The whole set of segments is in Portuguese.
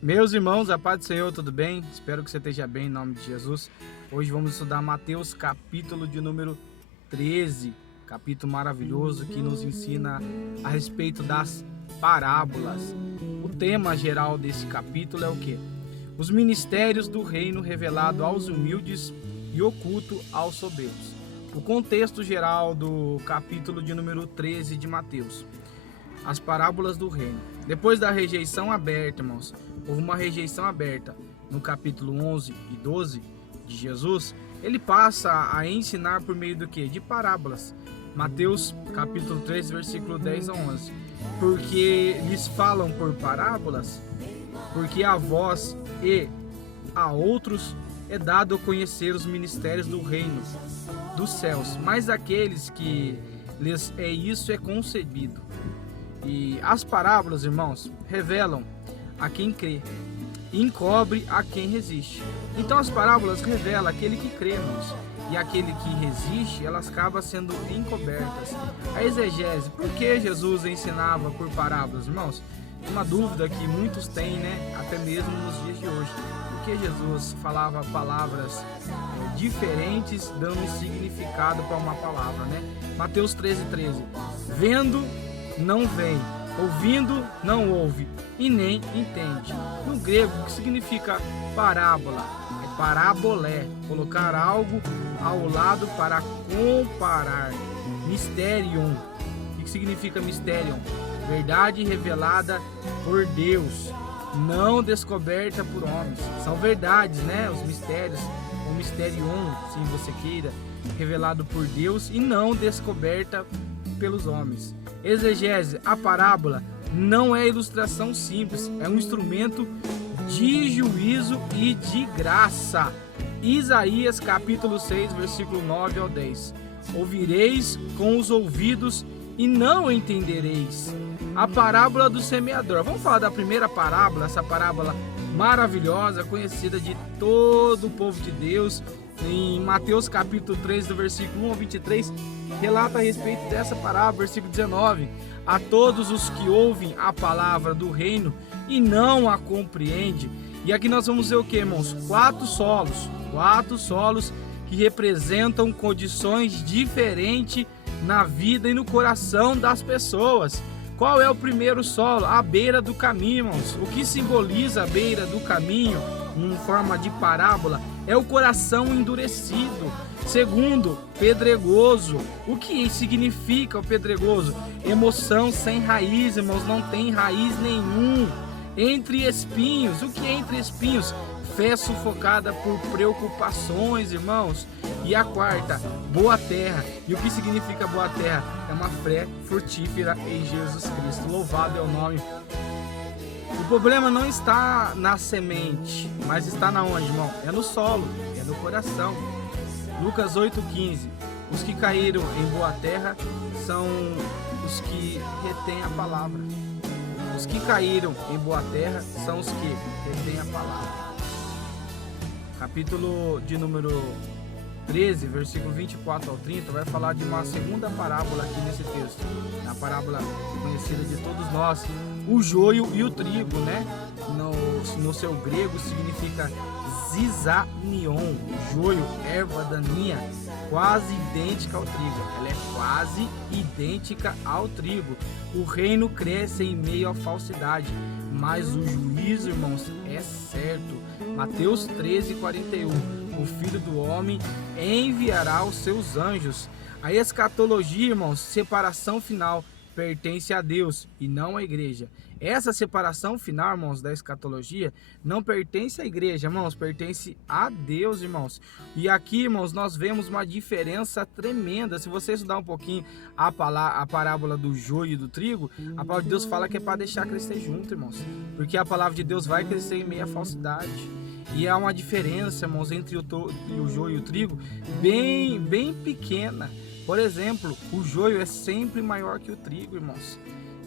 Meus irmãos, a paz do Senhor, tudo bem? Espero que você esteja bem em nome de Jesus. Hoje vamos estudar Mateus capítulo de número 13, capítulo maravilhoso que nos ensina a respeito das parábolas. O tema geral desse capítulo é o quê? Os ministérios do reino revelado aos humildes e oculto aos soberbos. O contexto geral do capítulo de número 13 de Mateus. As parábolas do reino. Depois da rejeição aberta, irmãos, houve uma rejeição aberta no capítulo 11 e 12 de Jesus. Ele passa a ensinar por meio do quê? De parábolas. Mateus capítulo 3, versículo 10 a 11. Porque lhes falam por parábolas, porque a vós e a outros é dado conhecer os ministérios do reino dos céus, mas aqueles que lhes é isso é concebido. E as parábolas, irmãos, revelam a quem crê e encobre a quem resiste. Então as parábolas revelam aquele que crê, irmãos, e aquele que resiste, elas acabam sendo encobertas. A exegese, por que Jesus ensinava por parábolas, irmãos? Uma dúvida que muitos têm, né? Até mesmo nos dias de hoje. Por que Jesus falava palavras diferentes, dando um significado para uma palavra, né? Mateus 13:13. Vendo, não vem, ouvindo, não ouve e nem entende. No grego, o que significa parábola? É parabolé, colocar algo ao lado para comparar. Mysterion, o que significa mysterion? Verdade revelada por Deus, não descoberta por homens. São verdades, né? Os mistérios, o mysterion, se você queira, revelado por Deus e não descoberta pelos homens. Exegese, a parábola não é ilustração simples, é um instrumento de juízo e de graça. Isaías capítulo 6, versículo 9 ao 10. Ouvireis com os ouvidos e não entendereis. A parábola do semeador. Vamos falar da primeira parábola, essa parábola maravilhosa, conhecida de todo o povo de Deus. Em Mateus capítulo 3, do versículo 1 ao 23, relata a respeito dessa parábola, versículo 19. A todos os que ouvem a palavra do reino e não a compreendem. E aqui nós vamos ver o que, irmãos? Quatro solos que representam condições diferentes na vida e no coração das pessoas. Qual é o primeiro solo? A beira do caminho, irmãos. O que simboliza a beira do caminho, em forma de parábola, é o coração endurecido. Segundo, pedregoso. O que significa o pedregoso? Emoção sem raiz, irmãos, não tem raiz nenhum. Entre espinhos. O que é entre espinhos? Fé sufocada por preocupações, irmãos. E a quarta, boa terra. E o que significa boa terra? É uma fé frutífera em Jesus Cristo. Louvado é o nome. O problema não está na semente, mas está na onde, irmão? É no solo, é no coração. Lucas 8,15. Os que caíram em boa terra são os que retêm a palavra. Os que caíram em boa terra são os que retêm a palavra. Capítulo de número 13, versículo 24 ao 30, vai falar de uma segunda parábola aqui nesse texto. A parábola conhecida de todos nós, o joio e o trigo, né? No seu grego significa zizanion, joio, erva daninha, quase idêntica ao trigo. Ela é quase idêntica ao trigo. O reino cresce em meio à falsidade, mas o juízo, irmãos, é certo. Mateus 13:41. O Filho do Homem enviará os seus anjos. A escatologia, irmãos, separação final, pertence a Deus e não à igreja. Essa separação final, irmãos, da escatologia, não pertence à igreja, irmãos, pertence a Deus, irmãos. E aqui, irmãos, nós vemos uma diferença tremenda. Se você estudar um pouquinho a parábola do joio e do trigo, a palavra de Deus fala que é para deixar crescer junto, irmãos. Porque a palavra de Deus vai crescer em meio à falsidade. E há uma diferença, irmãos, entre o joio e o trigo, bem pequena. Por exemplo, o joio é sempre maior que o trigo, irmãos.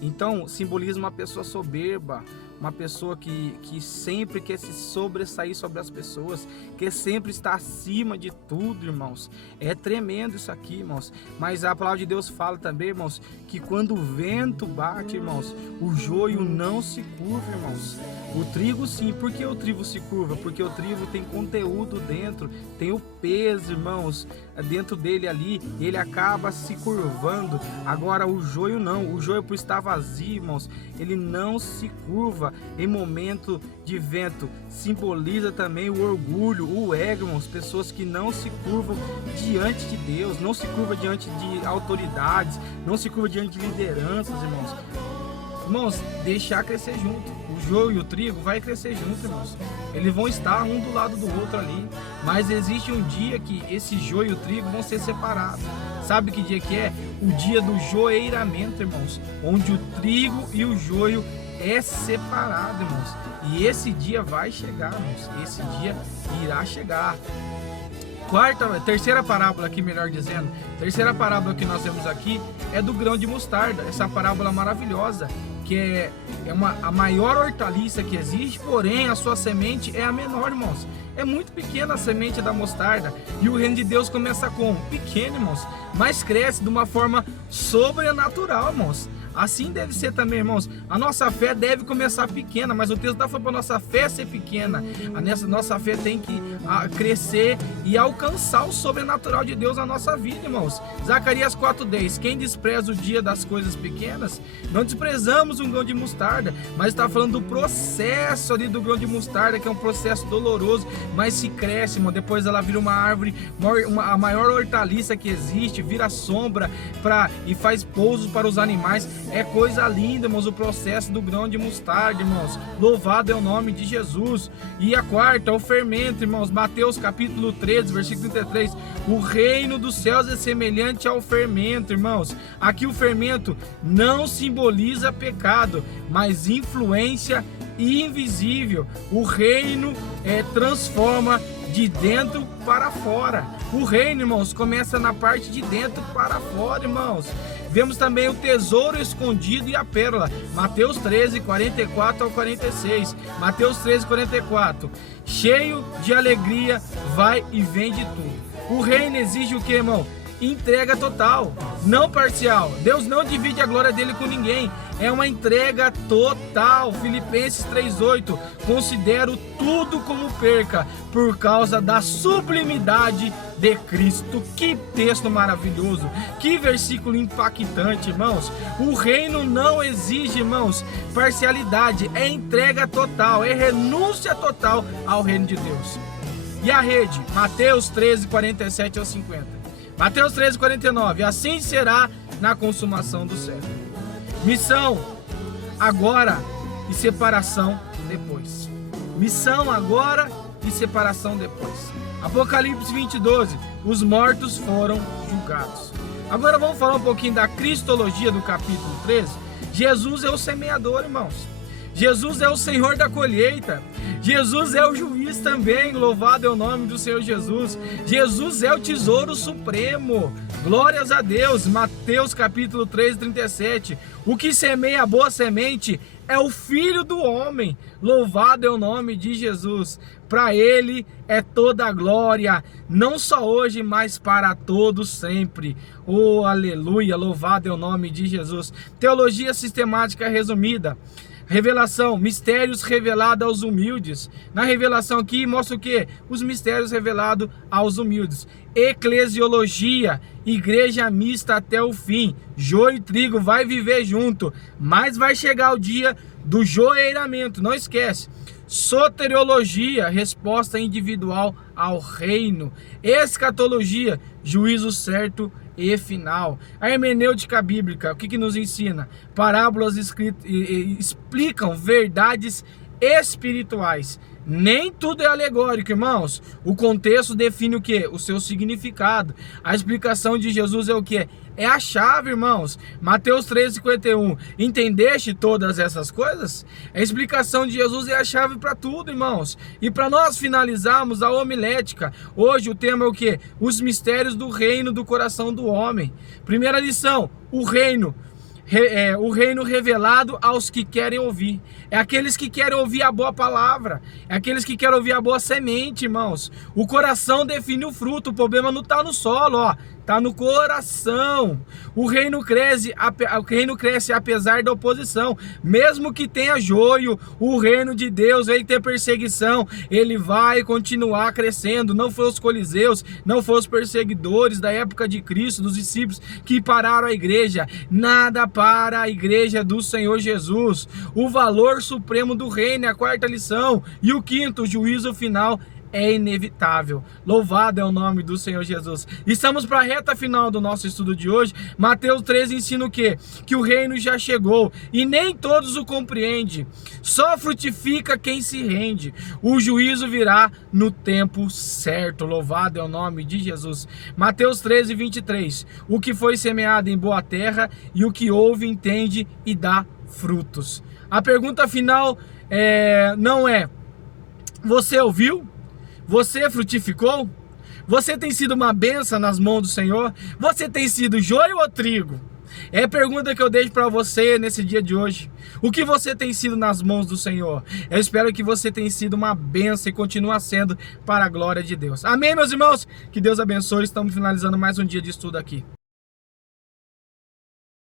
Então, simboliza uma pessoa soberba, uma pessoa que sempre quer se sobressair sobre as pessoas, que sempre está acima de tudo, irmãos. É tremendo isso aqui, irmãos. Mas a palavra de Deus fala também, irmãos, que quando o vento bate, irmãos, o joio não se curva, irmãos. O trigo sim, por que o trigo se curva? Porque o trigo tem conteúdo dentro, tem o peso, irmãos, dentro dele ali, ele acaba se curvando. Agora o joio não, o joio por estar vazio, irmãos, ele não se curva em momento de vento. Simboliza também o orgulho, o ego, irmãos, pessoas que não se curvam diante de Deus, não se curvam diante de autoridades, não se curvam diante de lideranças, irmãos. Irmãos, deixar crescer junto. O joio e o trigo vai crescer junto, irmãos. Eles vão estar um do lado do outro ali. Mas existe um dia que esse joio e o trigo vão ser separados. Sabe que dia que é? O dia do joeiramento, irmãos. Onde o trigo e o joio é separado, irmãos. E esse dia vai chegar, irmãos. Esse dia irá chegar. Terceira parábola aqui, melhor dizendo, terceira parábola que nós temos aqui é do grão de mostarda, essa parábola maravilhosa, que é a maior hortaliça que existe, porém a sua semente é a menor, irmãos. É muito pequena a semente da mostarda e o reino de Deus começa como? Pequeno, irmãos, mas cresce de uma forma sobrenatural, irmãos. Assim deve ser também, irmãos. A nossa fé deve começar pequena, mas o texto está falando para a nossa fé ser pequena. Nossa fé tem que crescer e alcançar o sobrenatural de Deus na nossa vida, irmãos. Zacarias 4:10. Quem despreza o dia das coisas pequenas, não desprezamos um grão de mostarda, mas está falando do processo ali do grão de mostarda, que é um processo doloroso, mas se cresce, irmão. Depois ela vira uma árvore, a maior hortaliça que existe, vira sombra e faz pousos para os animais. É coisa linda, irmãos, o processo do grão de mostarda, irmãos. Louvado é o nome de Jesus. E a quarta, o fermento, irmãos. Mateus capítulo 13, versículo 33. O reino dos céus é semelhante ao fermento, irmãos. Aqui o fermento não simboliza pecado, mas influência invisível. O reino transforma de dentro para fora. O reino, irmãos, começa na parte de dentro para fora, irmãos. Vemos também o tesouro escondido e a pérola. Mateus 13, 44 ao 46. Mateus 13, 44. Cheio de alegria, vai e vende tudo. O reino exige o que, irmão? Entrega total, não parcial. Deus não divide a glória dele com ninguém. É uma entrega total. Filipenses 3:8. Considero tudo como perca por causa da sublimidade de Cristo. Que texto maravilhoso, que versículo impactante, irmãos. O reino não exige, irmãos, parcialidade, é entrega total, é renúncia total ao reino de Deus. E a rede? Mateus 13, 47 ao 50. Mateus 13, 49. Assim será na consumação do século. Missão agora e separação depois. Missão agora e separação depois. Apocalipse 20, 12. Os mortos foram julgados. Agora vamos falar um pouquinho da cristologia do capítulo 13. Jesus é o semeador, irmãos. Jesus é o Senhor da colheita. Jesus é o juiz também, louvado é o nome do Senhor Jesus. Jesus é o tesouro supremo. Glórias a Deus. Mateus capítulo 3, 37. O que semeia a boa semente é o Filho do Homem. Louvado é o nome de Jesus. Para ele é toda a glória, não só hoje, mas para todos sempre. Oh, aleluia, louvado é o nome de Jesus. Teologia sistemática resumida. Revelação, mistérios revelados aos humildes. Na revelação aqui mostra o que? Os mistérios revelados aos humildes. Eclesiologia, igreja mista até o fim. Joio e trigo vai viver junto, mas vai chegar o dia do joeiramento, não esquece. Soteriologia, resposta individual ao reino. Escatologia, juízo certo e final. A hermenêutica bíblica, o que nos ensina? Parábolas explicam verdades espirituais. Nem tudo é alegórico, irmãos. O contexto define o que? O seu significado. A explicação de Jesus é o que? É a chave, irmãos. Mateus 13:51. Entendeste todas essas coisas? A explicação de Jesus é a chave para tudo, irmãos. E para nós finalizarmos a homilética, hoje o tema é o que? Os mistérios do reino do coração do homem. Primeira lição, o reino revelado aos que querem ouvir. É aqueles que querem ouvir a boa palavra. É aqueles que querem ouvir a boa semente, irmãos. O coração define o fruto. O problema não está no solo, ó. está no coração. O reino cresce apesar da oposição. Mesmo que tenha joio, o reino de Deus vai ter perseguição. Ele vai continuar crescendo. Não foi os coliseus, não foi os perseguidores da época de Cristo, dos discípulos, que pararam a igreja. Nada para a igreja do Senhor Jesus. O valor supremo do reino é a quarta lição. E o quinto, o juízo final é inevitável. Louvado é o nome do Senhor Jesus. Estamos para a reta final do nosso estudo de hoje. Mateus 13 ensina o quê? Que o reino já chegou e nem todos o compreendem. Só frutifica quem se rende. O juízo virá no tempo certo. Louvado é o nome de Jesus. Mateus 13, 23. O que foi semeado em boa terra e o que ouve, entende e dá frutos. A pergunta final não é: você ouviu? Você frutificou? Você tem sido uma bênção nas mãos do Senhor? Você tem sido joio ou trigo? É a pergunta que eu deixo para você nesse dia de hoje. O que você tem sido nas mãos do Senhor? Eu espero que você tenha sido uma bênção e continue sendo para a glória de Deus. Amém, meus irmãos? Que Deus abençoe. Estamos finalizando mais um dia de estudo aqui.